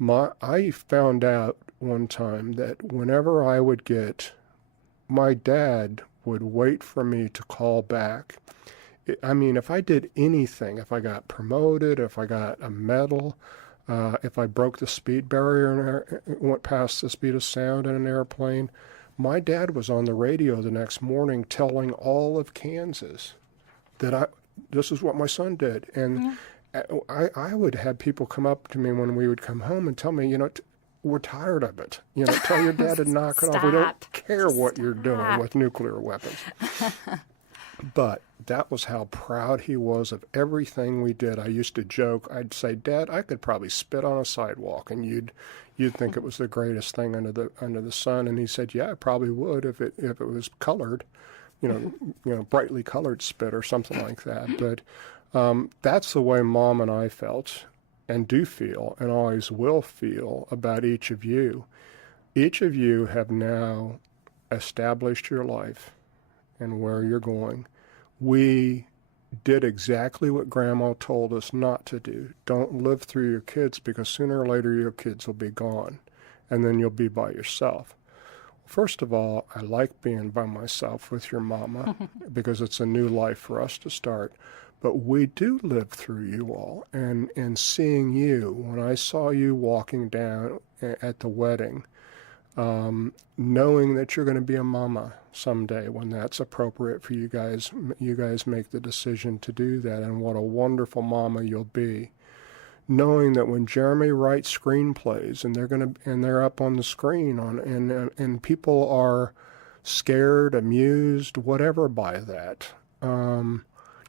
I found out one time that whenever I would get, my dad would wait for me to call back. I mean, if I did anything, if I got promoted, if I got a medal, if I broke the speed barrier and went past the speed of sound in an airplane, my dad was on the radio the next morning telling all of Kansas that this is what my son did. And Yeah. I would have people come up to me when we would come home and tell me, we're tired of it. Tell your dad to knock it off. We don't Stop. care Just what you're doing stop. with nuclear weapons. But that was how proud he was of everything we did. I used to joke. I'd say, Dad, I could probably spit on a sidewalk, and you'd think it was the greatest thing under the sun. And he said, Yeah, I probably would if it was colored, brightly colored spit or something like that. But that's the way Mom and I felt, and do feel, and always will feel about each of you. Each of you have now established your life and where you're going. We did exactly what Grandma told us not to do. Don't live through your kids, because sooner or later your kids will be gone, and then you'll be by yourself. First of all, I like being by myself with your mama because it's a new life for us to start. But we do live through you all, and seeing you, when I saw you walking down at the wedding, knowing that you're going to be a mama someday when that's appropriate for you guys make the decision to do that, and what a wonderful mama you'll be. Knowing that when Jeremy writes screenplays and they're up on the screen and people are scared, amused, whatever by that,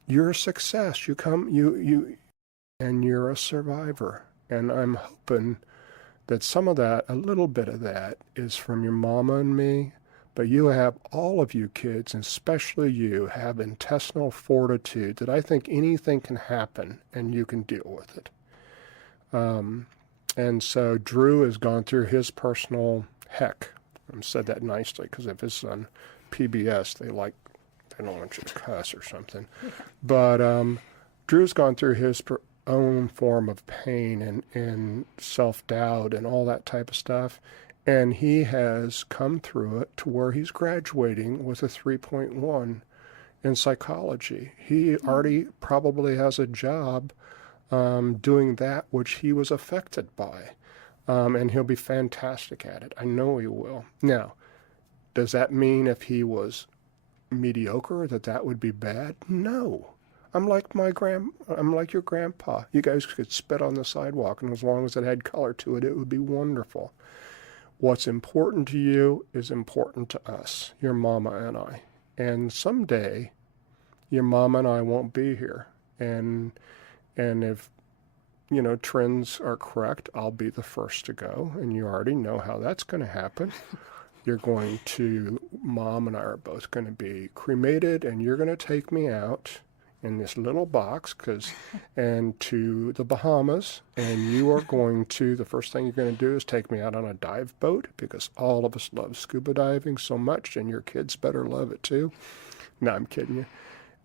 you're a success. And you're a survivor. And I'm hoping that some of that, a little bit of that, is from your mama and me. But you have, all of you kids, and especially you, have intestinal fortitude that I think anything can happen and you can deal with it. And so Drew has gone through his personal heck. I said that nicely because if it's on PBS, they don't want you to cuss or something. But Drew's gone through his own form of pain and self-doubt and all that type of stuff. And he has come through it to where he's graduating with a 3.1 in psychology. He already probably has a job doing that which he was affected by. And he'll be fantastic at it. I know he will. Now, does that mean if he was mediocre that would be bad? No. I'm like your grandpa. You guys could spit on the sidewalk, and as long as it had color to it, it would be wonderful. What's important to you is important to us, your mama and I. And someday, your mama and I won't be here. And if, trends are correct, I'll be the first to go. And you already know how that's going to happen. Mom and I are both going to be cremated, and you're going to take me out in this little box and to the Bahamas, and the first thing you're going to do is take me out on a dive boat, because all of us love scuba diving so much, and your kids better love it too. No, I'm kidding you.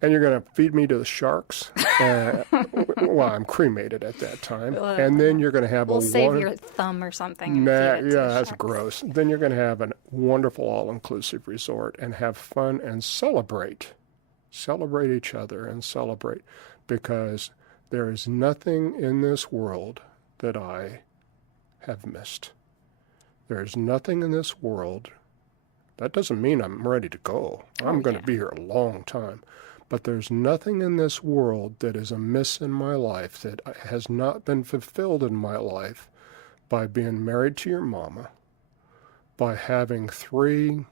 And you're going to feed me to the sharks. Well, I'm cremated at that time. And then you're going to have we'll save your thumb or something. Nah, yeah, that's gross. Then you're going to have a wonderful all-inclusive resort and have fun and celebrate. Celebrate each other and celebrate, because there is nothing in this world that I have missed. There is nothing in this world. That doesn't mean I'm ready to go. I'm going to be here a long time. But there's nothing in this world that is amiss in my life that has not been fulfilled in my life by being married to your mama, by having 3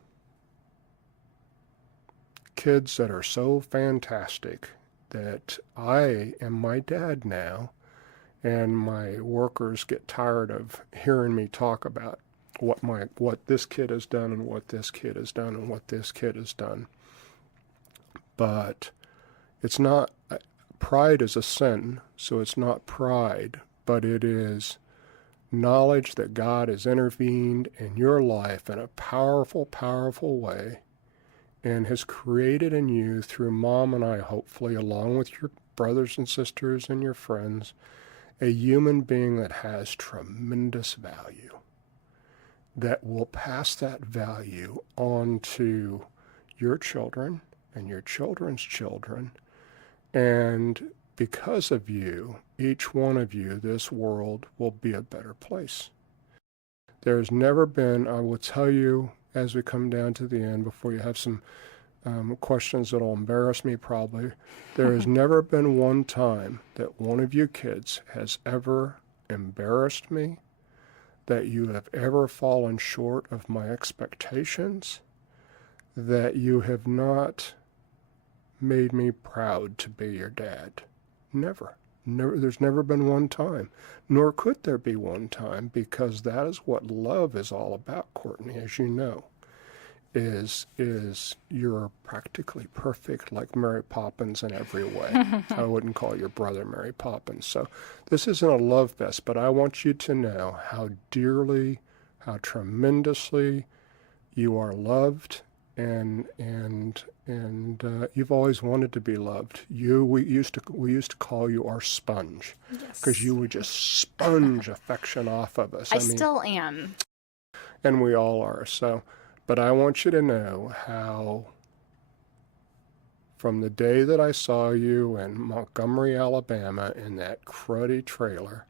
kids that are so fantastic that I am my dad now, and my workers get tired of hearing me talk about what this kid has done and what this kid has done and what this kid has done. But it's not, pride is a sin, so it's not pride, but it is knowledge that God has intervened in your life in a powerful, powerful way, and has created in you through Mom and I, hopefully, along with your brothers and sisters and your friends, a human being that has tremendous value, that will pass that value on to your children and your children's children. And because of you, each one of you, this world will be a better place. There's never been, I will tell you as we come down to the end, before you have some questions that will embarrass me probably, there has never been one time that one of you kids has ever embarrassed me, that you have ever fallen short of my expectations, that you have not made me proud to be your dad. Never. Never. There's never been one time, nor could there be one time, because that is what love is all about, Courtney, as you know, is you're practically perfect, like Mary Poppins in every way. I wouldn't call your brother Mary Poppins. So this isn't a love fest, but I want you to know how dearly, how tremendously you are loved, and you've always wanted to be loved. We used to call you our sponge, because you would just sponge affection off of us. I mean, still am, and we all are. So, but I want you to know how, from the day that I saw you in Montgomery, Alabama, in that cruddy trailer,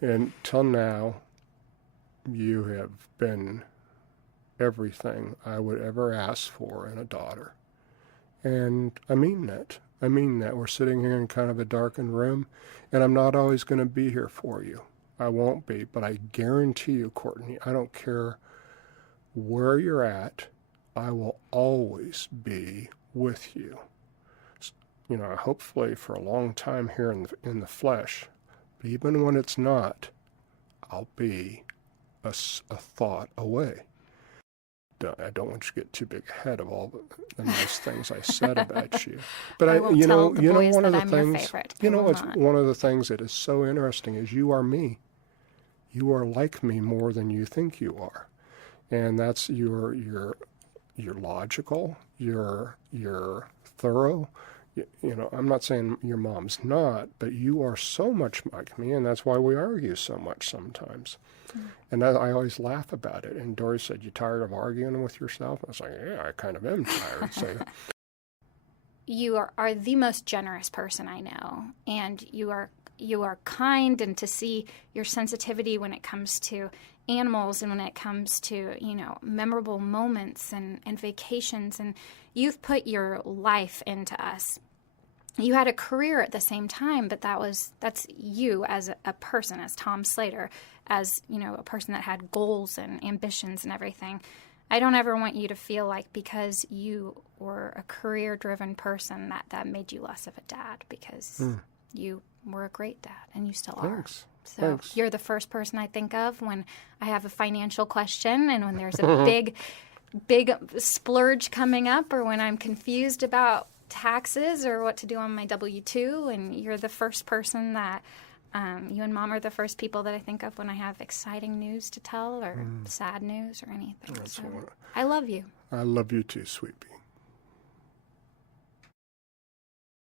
until now, you have been everything I would ever ask for in a daughter. And I mean that. I mean that. We're sitting here in kind of a darkened room, and I'm not always going to be here for you. I won't be, but I guarantee you, Courtney, I don't care where you're at, I will always be with you. You know, hopefully for a long time here in the flesh, but even when it's not, I'll be a thought away. I don't want you to get too big ahead of all the nice things I said about you. But I will tell the boys that I'm your favorite. You know what's one of the things that is so interesting is you are me. You are like me more than you think you are, and that's you're logical. You're thorough. You know, I'm not saying your mom's not, but you are so much like me, and that's why we argue so much sometimes. And I always laugh about it. And Dory said, "You tired of arguing with yourself?" I was like, "Yeah, I kind of am tired." So, you are the most generous person I know, and you are kind, and to see your sensitivity when it comes to animals and when it comes to, you know, memorable moments and vacations, and you've put your life into us. You had a career at the same time, but that's you as a person, as Tom Slater, as, you know, a person that had goals and ambitions and everything. I don't ever want you to feel like because you were a career-driven person that made you less of a dad, because you were a great dad, and you still are. Thanks. So Thanks. You're the first person I think of when I have a financial question, and when there's a big splurge coming up, or when I'm confused about taxes or what to do on my W-2, and you're the first person that you and Mom are the first people that I think of when I have exciting news to tell, or sad news or anything. So I love you. I love you too, sweetie.